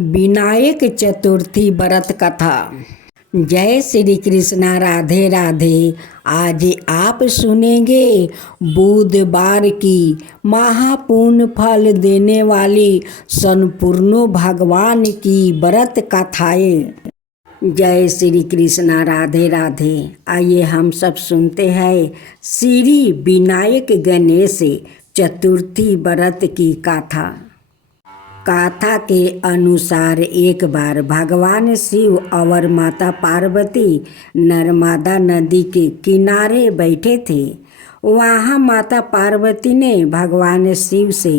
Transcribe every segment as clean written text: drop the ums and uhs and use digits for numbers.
विनायक चतुर्थी व्रत कथा। जय श्री कृष्णा, राधे राधे। आज आप सुनेंगे बुधवार की महापुण्य फल देने वाली संपूर्ण भगवान की व्रत कथाएं। जय श्री कृष्णा, राधे राधे। आइए हम सब सुनते हैं श्री विनायक गणेश चतुर्थी व्रत की कथा। कथा के अनुसार एक बार भगवान शिव और माता पार्वती नर्मदा नदी के किनारे बैठे थे। वहाँ माता पार्वती ने भगवान शिव से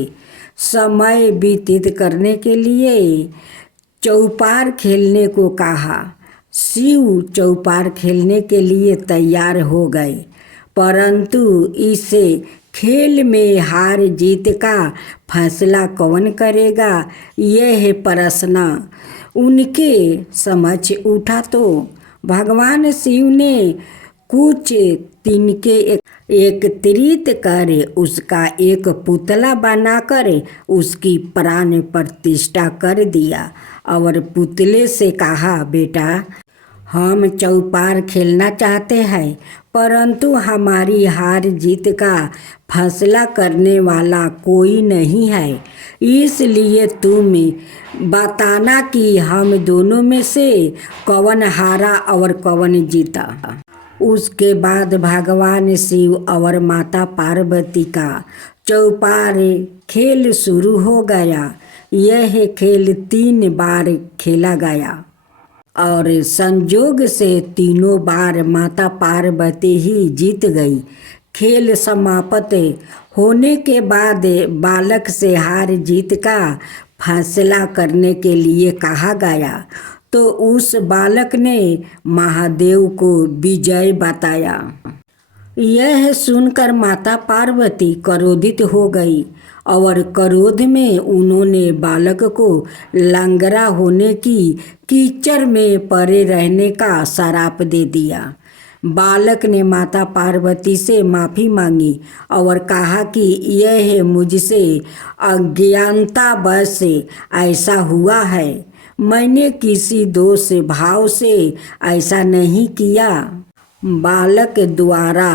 समय व्यतीत करने के लिए चौपार खेलने को कहा। शिव चौपार खेलने के लिए तैयार हो गए, परंतु इसे खेल में हार जीत का फैसला कौन करेगा, यह प्रश्न उनके समक्ष उठा। तो भगवान शिव ने कुछ तिनके एकत्रित कर उसका एक पुतला बनाकर उसकी प्राण प्रतिष्ठा कर दिया और पुतले से कहा, बेटा, हम चौपार खेलना चाहते हैं, परंतु हमारी हार जीत का फैसला करने वाला कोई नहीं है। इसलिए तुम बताना कि हम दोनों में से कौन हारा और कौन जीता। उसके बाद भगवान शिव और माता पार्वती का चौपार खेल शुरू हो गया। यह खेल 3 बार खेला गया और संयोग से तीनों बार माता पार्वती ही जीत गई। खेल समाप्त होने के बाद बालक से हार जीत का फैसला करने के लिए कहा गया, तो उस बालक ने महादेव को विजय बताया। यह सुनकर माता पार्वती क्रोधित हो गई और क्रोध में उन्होंने बालक को लंगड़ा होने की कीचड़ में पड़े रहने का श्राप दे दिया। बालक ने माता पार्वती से माफ़ी मांगी और कहा कि यह मुझसे अज्ञानतावश ऐसा हुआ है, मैंने किसी दोष भाव से ऐसा नहीं किया। बालक द्वारा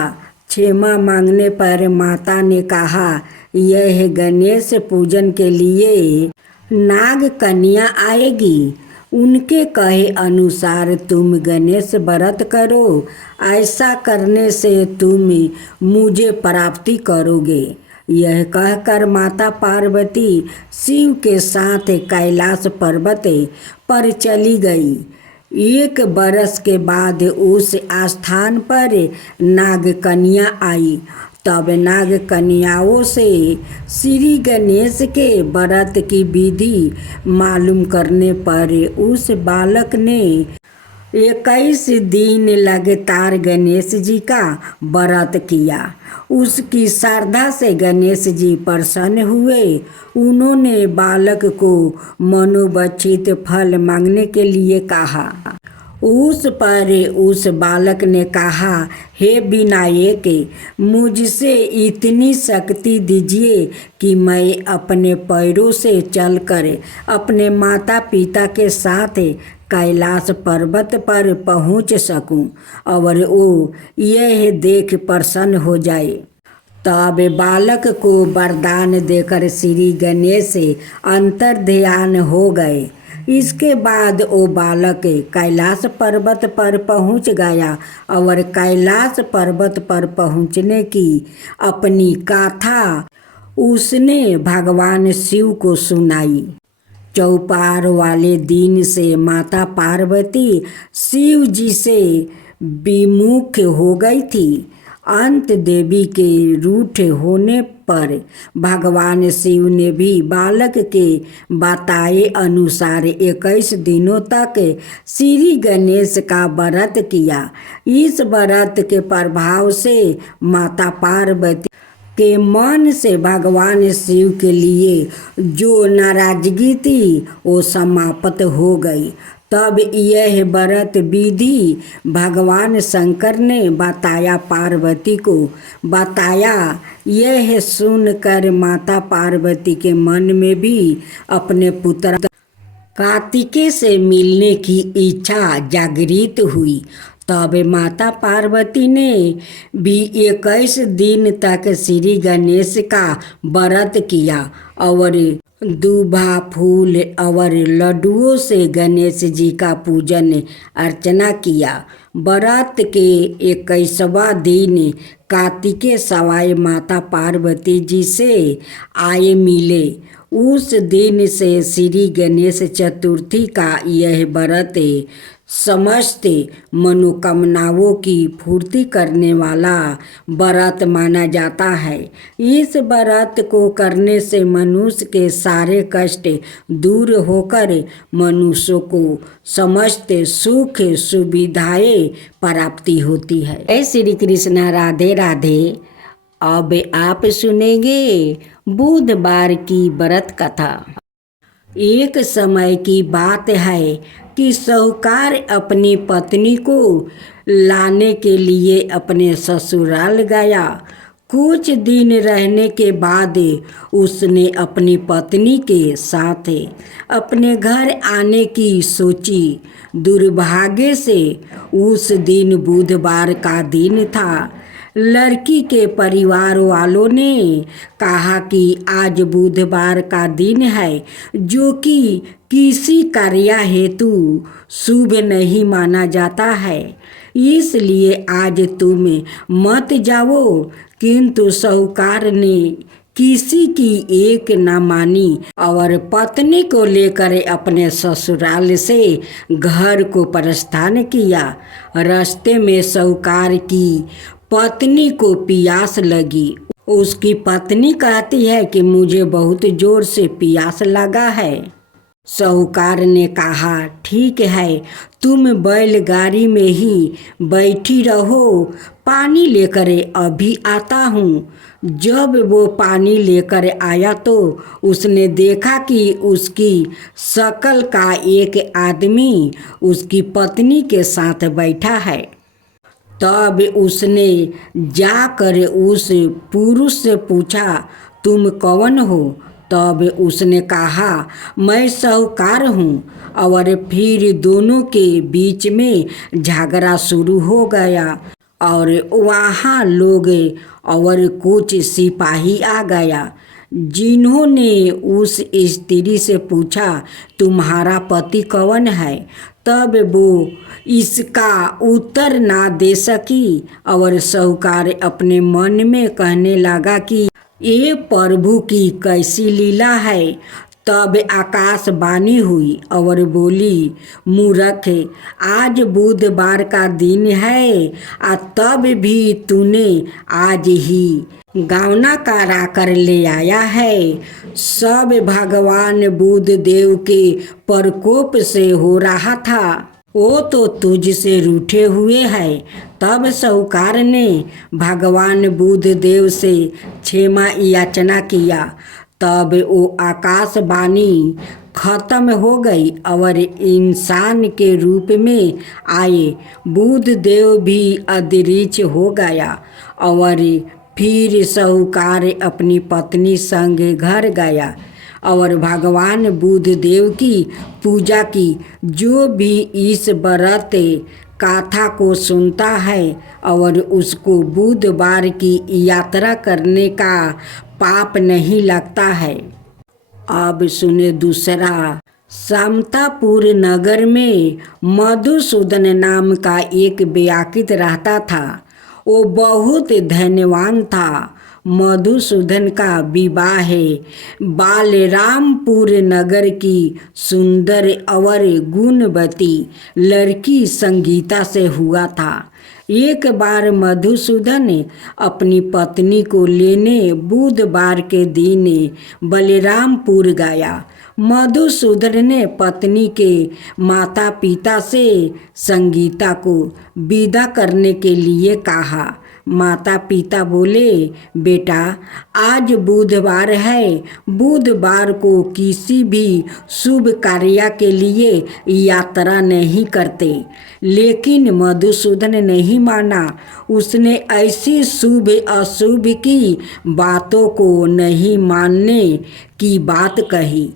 क्षमा मांगने पर माता ने कहा, यह गणेश पूजन के लिए नाग कन्या आएगी, उनके कहे अनुसार तुम गणेश व्रत करो, ऐसा करने से तुम मुझे प्राप्ति करोगे। यह कहकर माता पार्वती शिव के साथ कैलाश पर्वत पर चली गई। 1 बरस के बाद उस स्थान पर नाग कन्या आई। तब नाग कन्याओं से श्री गणेश के व्रत की विधि मालूम करने पर उस बालक ने 21 दिन लगातार गणेश जी का व्रत किया। उसकी श्रद्धा से गणेश जी प्रसन्न हुए। उन्होंने बालक को मनोवांछित फल मांगने के लिए कहा। उस पर उस बालक ने कहा, हे विनायक, मुझसे इतनी शक्ति दीजिए कि मैं अपने पैरों से चलकर अपने माता पिता के साथ कैलाश पर्वत पर पहुंच सकूं और वो यह देख प्रसन्न हो जाए। तब बालक को वरदान देकर श्री गणेश अंतर्ध्यान हो गए। इसके बाद वो बालक कैलाश पर्वत पर पहुंच गया और कैलाश पर्वत पर पहुंचने की अपनी कथा उसने भगवान शिव को सुनाई। चौपार वाले दिन से माता पार्वती शिव जी से विमुख हो गई थी। अंत देवी के रूठ होने पर भगवान शिव ने भी बालक के बताए अनुसार 21 दिनों तक श्री गणेश का व्रत किया। इस व्रत के प्रभाव से माता पार्वती के मन से भगवान शिव के लिए जो नाराजगी थी वो समाप्त हो गई। तब यह व्रत विधि भगवान शंकर ने बताया, पार्वती को बताया। यह सुनकर माता पार्वती के मन में भी अपने पुत्र कार्तिकेय से मिलने की इच्छा जागृत हुई। तब माता पार्वती ने भी 21 दिन तक श्री गणेश का व्रत किया और दूबा फूल और लड्डुओं से गणेश जी का पूजन अर्चना किया। व्रत के 21वां दिन कार्तिकेय सवाई माता पार्वती जी से आए मिले। उस दिन से श्री गणेश चतुर्थी का यह व्रत समस्त मनोकामनाओं की पूर्ति करने वाला व्रत माना जाता है। इस व्रत को करने से मनुष्य के सारे कष्ट दूर होकर मनुष्यों को समस्त सुख सुविधाएं प्राप्ति होती है। श्री कृष्ण, राधे राधे। अब आप सुनेंगे बुधवार की व्रत कथा। एक समय की बात है कि साहूकार अपनी पत्नी को लाने के लिए अपने ससुराल गया। कुछ दिन रहने के बाद उसने अपनी पत्नी के साथ अपने घर आने की सोची। दुर्भाग्य से उस दिन बुधवार का दिन था। लड़की के परिवार वालों ने कहा कि आज बुधवार का दिन है, जो कि किसी कार्य हेतु शुभ नहीं माना जाता है, इसलिए आज तुम मत जाओ। किंतु साहूकार ने किसी की एक न मानी और पत्नी को लेकर अपने ससुराल से घर को प्रस्थान किया। रास्ते में साहूकार की पत्नी को प्यास लगी। उसकी पत्नी कहती है कि मुझे बहुत जोर से प्यास लगा है। साहूकार ने कहा, ठीक है, तुम बैलगाड़ी में ही बैठी रहो, पानी लेकर अभी आता हूँ। जब वो पानी लेकर आया तो उसने देखा कि उसकी शक्ल का एक आदमी उसकी पत्नी के साथ बैठा है। तब उसने जाकर उस पुरुष से पूछा, तुम कौन हो? तब उसने कहा, मैं साहूकार हूँ। और फिर दोनों के बीच में झगड़ा शुरू हो गया और वहाँ लोग और कुछ सिपाही आ गया, जिन्होंने उस स्त्री से पूछा, तुम्हारा पति कौन है? तब वो इसका उत्तर ना दे सकी और साहूकार अपने मन में कहने लगा कि ये प्रभु की कैसी लीला है। तब आकाशवाणी हुई और बोली, मूर्ख, आज बुधवार का दिन है, तब भी तूने आज ही गावना करा कर ले आया है। सब भगवान बुध देव के प्रकोप से हो रहा था, वो तो तुझसे रूठे हुए है। तब साहूकार ने भगवान बुध देव से क्षमा याचना किया। तब वो आकाशवाणी खत्म हो गई और इंसान के रूप में आए बुध देव भी अदृश्य हो गया। और फिर साहूकार अपनी पत्नी संग घर गया और भगवान बुध देव की पूजा की। जो भी इस व्रत कथा को सुनता है और उसको बुधवार की यात्रा करने का पाप नहीं लगता है। अब सुने दूसरा। समतापुर नगर में मधुसूदन नाम का एक व्याकित रहता था। वो बहुत धनवान था। मधुसूदन का विवाह बालरामपुर नगर की सुंदर और गुणवती लड़की संगीता से हुआ था। एक बार मधुसूदन अपनी पत्नी को लेने बुधवार के दिन बलरामपुर गया। मधुसूदन ने पत्नी के माता पिता से संगीता को विदा करने के लिए कहा। माता पिता बोले, बेटा, आज बुधवार है, बुधवार को किसी भी शुभ कार्य के लिए यात्रा नहीं करते। लेकिन मधुसूदन नहीं माना। उसने ऐसी शुभ अशुभ की बातों को नहीं मानने की बात कही।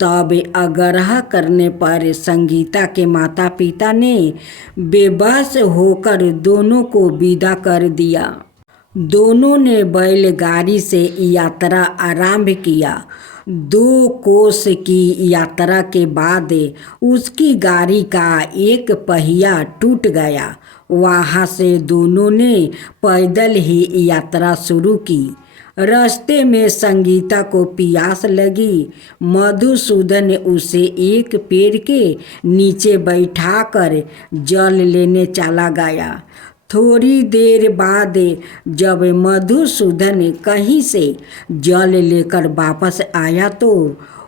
तब आग्रह करने पर संगीता के माता पिता ने बेबस होकर दोनों को विदा कर दिया। दोनों ने बैलगाड़ी से यात्रा आरंभ किया। 2 कोस की यात्रा के बाद उसकी गाड़ी का एक पहिया टूट गया। वहाँ से दोनों ने पैदल ही यात्रा शुरू की। रास्ते में संगीता को प्यास लगी। मधुसूदन उसे एक पेड़ के नीचे बैठाकर जल लेने चला गया। थोड़ी देर बाद जब मधुसूदन कहीं से जल लेकर वापस आया तो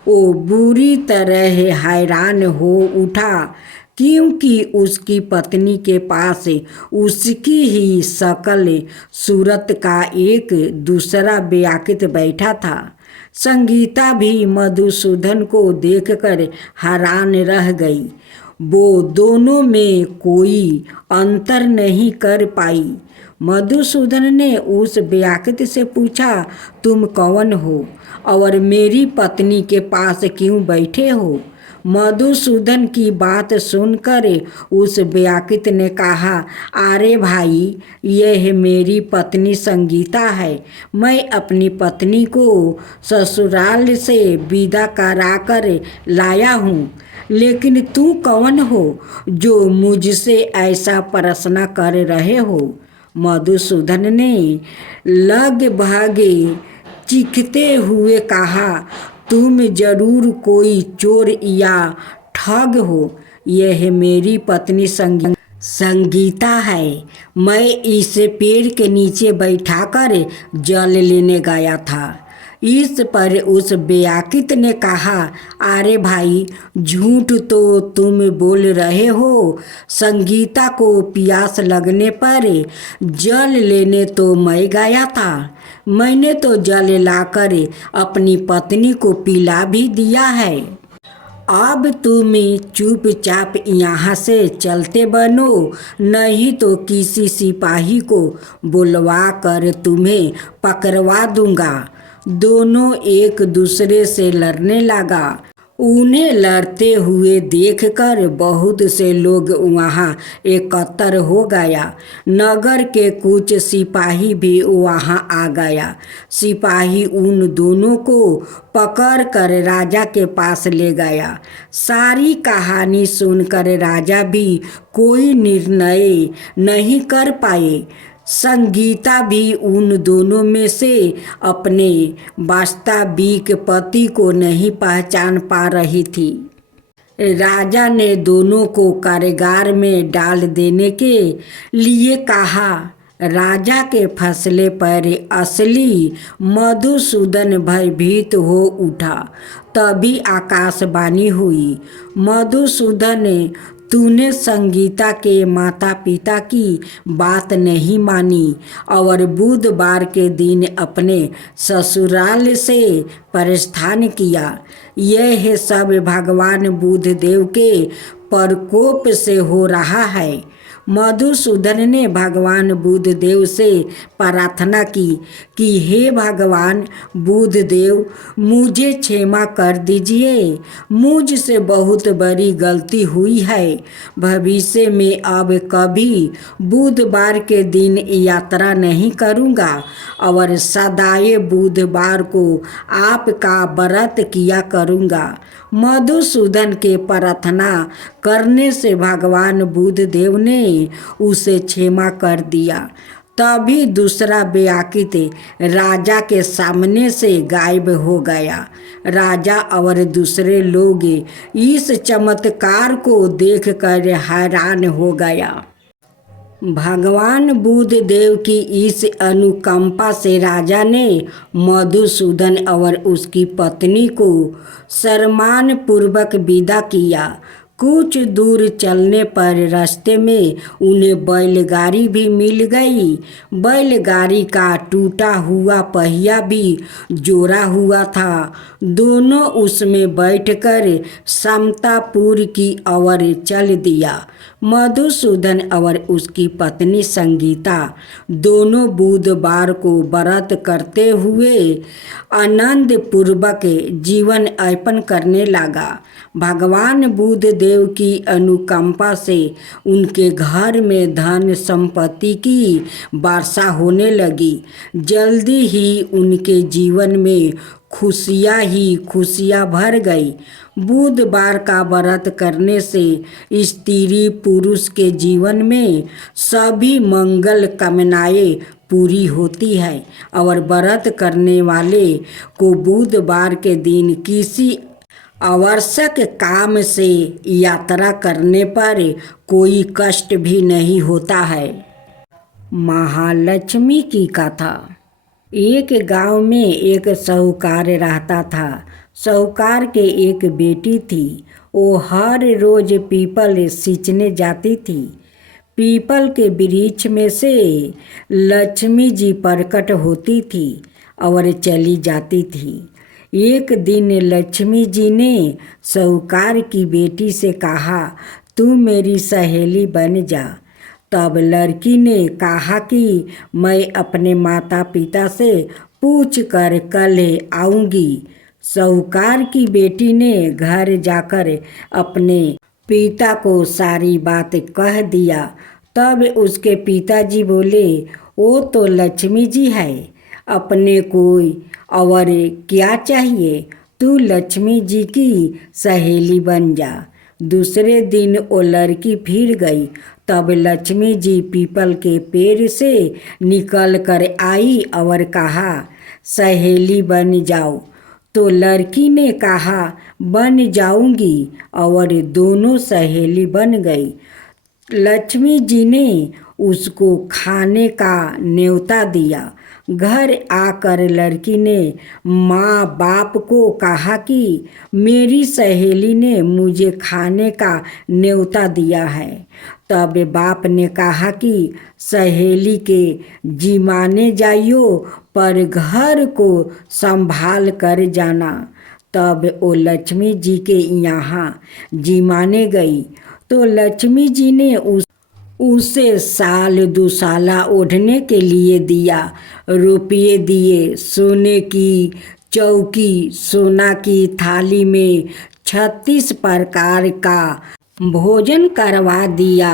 वो बुरी तरह हैरान हो उठा, क्योंकि उसकी पत्नी के पास उसकी ही शक्ल सूरत का एक दूसरा व्याकुत बैठा था। संगीता भी मधुसूदन को देखकर हैरान रह गई। वो दोनों में कोई अंतर नहीं कर पाई। मधुसूदन ने उस व्याकुत से पूछा, तुम कौन हो और मेरी पत्नी के पास क्यों बैठे हो? मधुसूदन की बात सुनकर उस व्याकुत ने कहा, अरे भाई, यह मेरी पत्नी संगीता है। मैं अपनी पत्नी को ससुराल से विदा कराकर लाया हूँ, लेकिन तू कौन हो जो मुझसे ऐसा प्रश्न कर रहे हो? मधुसूदन ने लगभग चीखते हुए कहा, तुम जरूर कोई चोर या ठग हो। यह मेरी पत्नी संगीता है। मैं इस पेड़ के नीचे बैठाकर जल लेने गया था। इस पर उस व्याकुत ने कहा, अरे भाई, झूठ तो तुम बोल रहे हो। संगीता को प्यास लगने पर जल लेने तो मैं गया था। मैंने तो जल लाकर अपनी पत्नी को पिला भी दिया है। अब तुम चुपचाप यहाँ से चलते बनो, नहीं तो किसी सिपाही को बुलवा कर तुम्हें पकड़वा दूंगा। दोनों एक दूसरे से लड़ने लगा। उन्हें लड़ते हुए देखकर बहुत से लोग वहाँ एकत्र हो गया। नगर के कुछ सिपाही भी वहाँ आ गया। सिपाही उन दोनों को पकड़कर राजा के पास ले गया। सारी कहानी सुनकर राजा भी कोई निर्णय नहीं कर पाए। संगीता भी उन दोनों में से अपने वास्तविक पति को नहीं पहचान पा रही थी। राजा ने दोनों को कारागार में डाल देने के लिए कहा। राजा के फैसले पर असली मधुसूदन भयभीत हो उठा। तभी आकाशवाणी हुई, मधुसूदन, तूने संगीता के माता पिता की बात नहीं मानी और बुधवार के दिन अपने ससुराल से प्रस्थान किया। यह सब भगवान बुद्धदेव के प्रकोप से हो रहा है। मधुसूदन ने भगवान बुद्धदेव से प्रार्थना की कि हे भगवान बुद्धदेव, मुझे क्षमा कर दीजिए। मुझसे बहुत बड़ी गलती हुई है। भविष्य में अब कभी बुधवार के दिन यात्रा नहीं करूँगा और सदाए बुधवार को आपका व्रत किया करूँगा। मधुसूदन के प्रार्थना करने से भगवान बुद्धदेव ने उसे क्षमा कर दिया। तभी दूसरा व्याकुत राजा के सामने से गायब हो गया। राजा और दूसरे लोग इस चमत्कार को देखकर हैरान हो गया। भगवान बुद्धदेव की इस अनुकंपा से राजा ने मधुसूदन और उसकी पत्नी को सम्मान पूर्वक विदा किया। कुछ दूर चलने पर रास्ते में उन्हें बैलगाड़ी भी मिल गई। बैलगाड़ी का टूटा हुआ पहिया भी जोड़ा हुआ था। दोनों उसमें बैठकर समतापुर की ओर चल दिया। मधुसूदन और उसकी पत्नी संगीता दोनों बुधवार को व्रत करते हुए आनंद पूर्वक जीवन यापन करने लगा। भगवान बुद्ध देव की अनुकंपा से उनके घर में धन संपत्ति की वर्षा होने लगी। जल्दी ही उनके जीवन में खुशियाँ ही खुशियाँ भर गई। बुधवार का व्रत करने से स्त्री पुरुष के जीवन में सभी मंगल कामनाएं पूरी होती है और व्रत करने वाले को बुधवार के दिन किसी आवश्यक काम से यात्रा करने पर कोई कष्ट भी नहीं होता है। महालक्ष्मी की कथा। एक गांव में एक साहूकार रहता था। साहूकार के एक बेटी थी। वो हर रोज पीपल सींचने जाती थी। पीपल के वृक्ष में से लक्ष्मी जी प्रकट होती थी और चली जाती थी। एक दिन लक्ष्मी जी ने साहूकार की बेटी से कहा, तू मेरी सहेली बन जा। तब लड़की ने कहा कि मैं अपने माता पिता से पूछ कर कल आऊँगी। साहूकार की बेटी ने घर जाकर अपने पिता को सारी बात कह दिया। तब उसके पिताजी बोले, वो तो लक्ष्मी जी है, अपने कोई और क्या चाहिए, तू लक्ष्मी जी की सहेली बन जा। दूसरे दिन वो लड़की फिर गई। तब लक्ष्मी जी पीपल के पेड़ से निकल कर आई और कहा, सहेली बन जाओ। तो लड़की ने कहा, बन जाऊंगी, और दोनों सहेली बन गई। लक्ष्मी जी ने उसको खाने का न्योता दिया। घर आकर लड़की ने माँ बाप को कहा कि मेरी सहेली ने मुझे खाने का न्योता दिया है। तब बाप ने कहा कि सहेली के जिमाने जाइयो, पर घर को संभाल कर जाना। तब वो लक्ष्मी जी के यहाँ जिमाने गई तो लक्ष्मी जी ने उसे साल दुसाला ओढ़ने के लिए दिया, रुपये दिए, सोने की चौकी, सोना की थाली में 36 प्रकार का भोजन करवा दिया।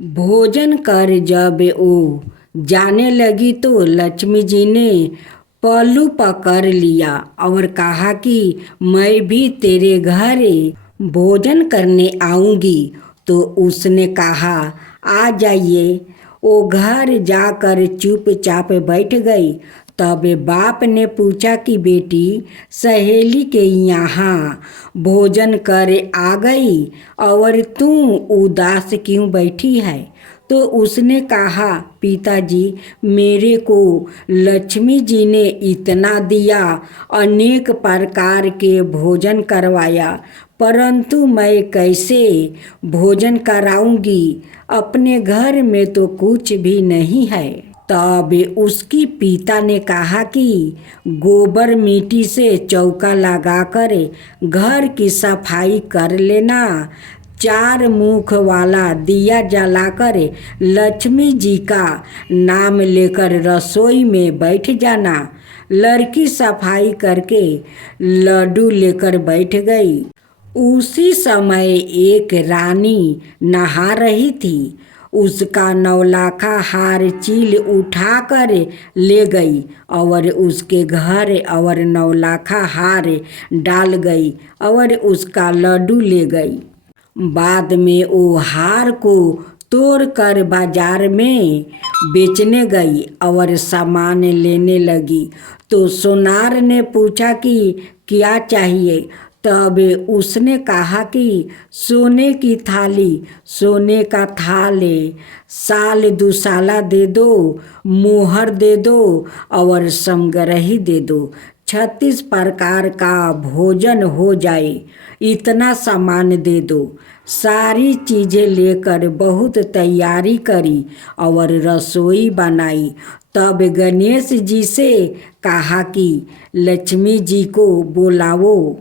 भोजन कर जब वो जाने लगी तो लक्ष्मी जी ने पल्लू पकड़ लिया और कहा कि मैं भी तेरे घर भोजन करने आऊँगी। तो उसने कहा, आ जाइए। वो घर जाकर चुपचाप बैठ गई। तब बाप ने पूछा कि बेटी, सहेली के यहाँ भोजन कर आ गई और तू उदास क्यों बैठी है? तो उसने कहा, पिताजी, मेरे को लक्ष्मी जी ने इतना दिया, अनेक प्रकार के भोजन करवाया, परंतु मैं कैसे भोजन कराऊंगी? अपने घर में तो कुछ भी नहीं है। तब उसकी पिता ने कहा कि गोबर मिट्टी से चौका लगाकर घर की सफाई कर लेना। 4 मुख वाला दिया जलाकर लक्ष्मी जी का नाम लेकर रसोई में बैठ जाना। लड़की सफाई करके लड्डू लेकर बैठ गई। उसी समय एक रानी नहा रही थी। उसका 9 लाखा हार चील उठाकर ले गई और उसके घर और 9 लाखा हार डाल गई और उसका लड्डू ले गई। बाद में वो हार को तोड़कर बाजार में बेचने गई और सामान लेने लगी। तो सोनार ने पूछा कि क्या चाहिए? तब उसने कहा कि सोने की थाली, सोने का थाल, साल दुसाला दे दो, मोहर दे दो और समगरही दे दो। 36 प्रकार का भोजन हो जाए, इतना सामान दे दो। सारी चीज़ें लेकर बहुत तैयारी करी और रसोई बनाई। तब गणेश जी से कहा कि लक्ष्मी जी को बुलाओ।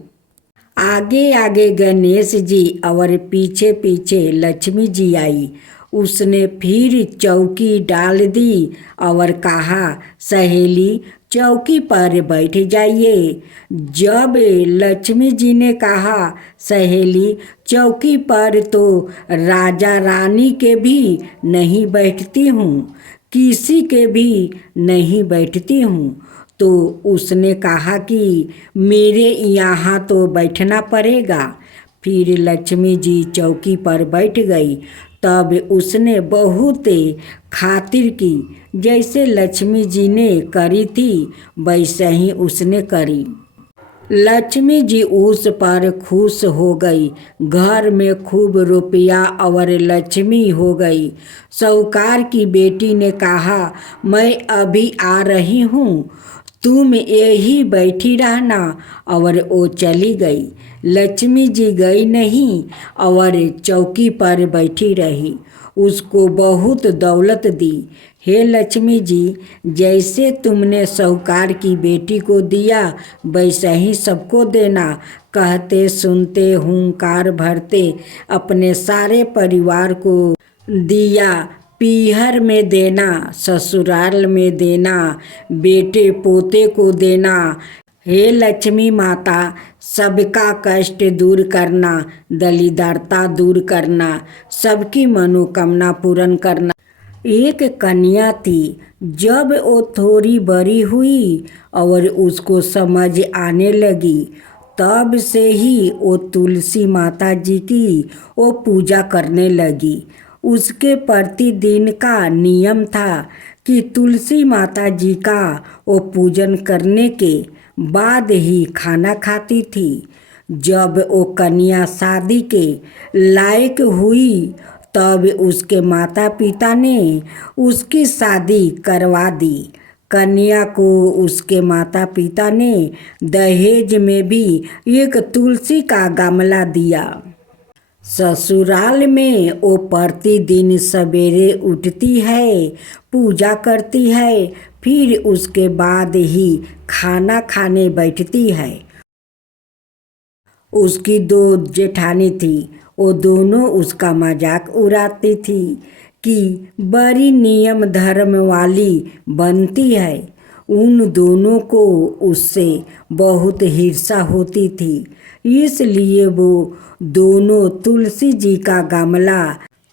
आगे आगे गणेश जी और पीछे पीछे लक्ष्मी जी आई। उसने फिर चौकी डाल दी और कहा, सहेली चौकी पर बैठ जाइए। जब लक्ष्मी जी ने कहा, सहेली चौकी पर तो राजा रानी के भी नहीं बैठती हूँ, किसी के भी नहीं बैठती हूँ, तो उसने कहा कि मेरे यहाँ तो बैठना पड़ेगा। फिर लक्ष्मी जी चौकी पर बैठ गई। तब उसने बहुत खातिर की। जैसे लक्ष्मी जी ने करी थी वैसे ही उसने करी। लक्ष्मी जी उस पर खुश हो गई। घर में खूब रुपया और लक्ष्मी हो गई। साहूकार की बेटी ने कहा, मैं अभी आ रही हूँ, तुम यही बैठी रहना, और वो चली गई। लक्ष्मी जी गई नहीं और चौकी पर बैठी रही। उसको बहुत दौलत दी। हे लक्ष्मी जी, जैसे तुमने साहूकार की बेटी को दिया वैसे ही सबको देना। कहते सुनते हुंकार भरते अपने सारे परिवार को दिया। पीहर में देना, ससुराल में देना, बेटे पोते को देना। हे लक्ष्मी माता, सबका कष्ट दूर करना, दरिद्रता दूर करना, सबकी मनोकामना पूर्ण करना। एक कन्या थी। जब वो थोड़ी बड़ी हुई और उसको समझ आने लगी, तब से ही वो तुलसी माता जी की वो पूजा करने लगी। उसके प्रतिदिन का नियम था कि तुलसी माता जी का वो पूजन करने के बाद ही खाना खाती थी। जब वो कन्या शादी के लायक हुई तब उसके माता पिता ने उसकी शादी करवा दी। कन्या को उसके माता पिता ने दहेज में भी एक तुलसी का गमला दिया। ससुराल में वो प्रतिदिन सवेरे उठती है, पूजा करती है, फिर उसके बाद ही खाना खाने बैठती है। उसकी 2 जेठानी थी। वो दोनों उसका मजाक उड़ाती थी कि बड़ी नियम धर्म वाली बनती है। उन दोनों को उससे बहुत ईर्ष्या होती थी। इसलिए वो दोनों तुलसी जी का गमला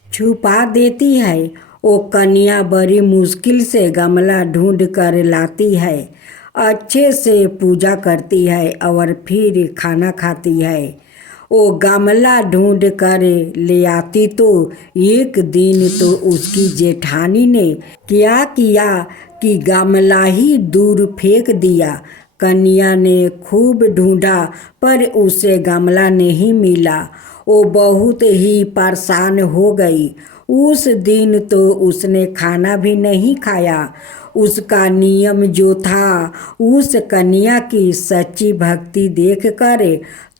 छुपा देती है। वो कन्या बड़ी मुश्किल से गमला ढूंढ कर लाती है, अच्छे से पूजा करती है और फिर खाना खाती है। वो गमला ढूंढ कर ले आती तो एक दिन तो उसकी जेठानी ने क्या किया कि गमला ही दूर फेंक दिया। कन्या ने खूब ढूंढा पर उसे गमला नहीं मिला। वो बहुत ही परेशान हो गई। उस दिन तो उसने खाना भी नहीं खाया। उसका नियम जो था, उस कन्या की सच्ची भक्ति देखकर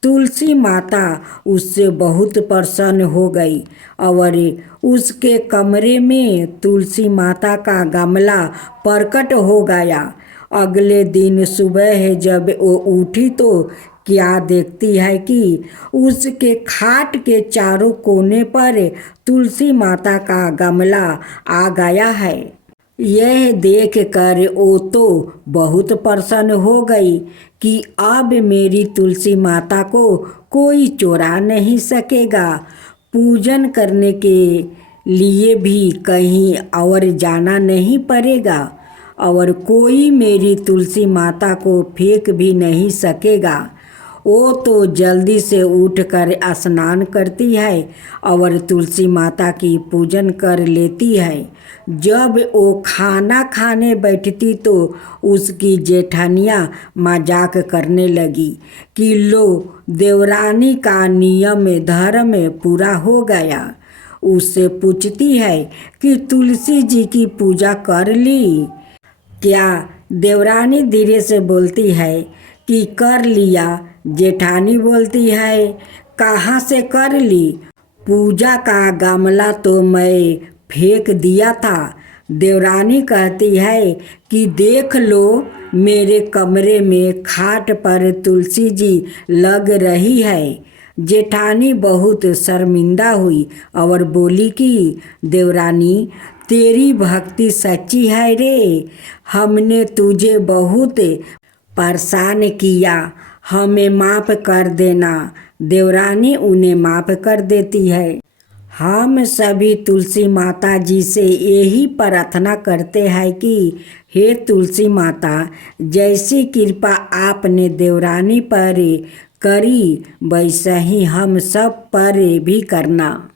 तुलसी माता उससे बहुत प्रसन्न हो गई और उसके कमरे में तुलसी माता का गमला प्रकट हो गया। अगले दिन सुबह जब वो उठी तो क्या देखती है कि उसके खाट के चारों कोने पर तुलसी माता का गमला आ गया है। यह देख कर वो तो बहुत प्रसन्न हो गई कि अब मेरी तुलसी माता को कोई चुरा नहीं सकेगा। पूजन करने के लिए भी कहीं और जाना नहीं पड़ेगा और कोई मेरी तुलसी माता को फेंक भी नहीं सकेगा। वो तो जल्दी से उठकर स्नान करती है और तुलसी माता की पूजन कर लेती है। जब वो खाना खाने बैठती तो उसकी जेठानियाँ मजाक करने लगी कि लो, देवरानी का नियम धर्म पूरा हो गया। उससे पूछती है कि तुलसी जी की पूजा कर ली क्या? देवरानी धीरे से बोलती है कि कर लिया। जेठानी बोलती है कहाँ से कर ली? पूजा का गमला तो मैं फेंक दिया था। देवरानी कहती है कि देख लो मेरे कमरे में खाट पर तुलसी जी लग रही है। जेठानी बहुत शर्मिंदा हुई और बोली कि देवरानी तेरी भक्ति सच्ची है रे, हमने तुझे बहुत परेशान किया, हमें माफ़ कर देना। देवरानी उन्हें माफ़ कर देती है। हम सभी तुलसी माता जी से यही प्रार्थना करते हैं कि हे तुलसी माता, जैसी कृपा आपने देवरानी पर करी वैसा ही हम सब पर भी करना।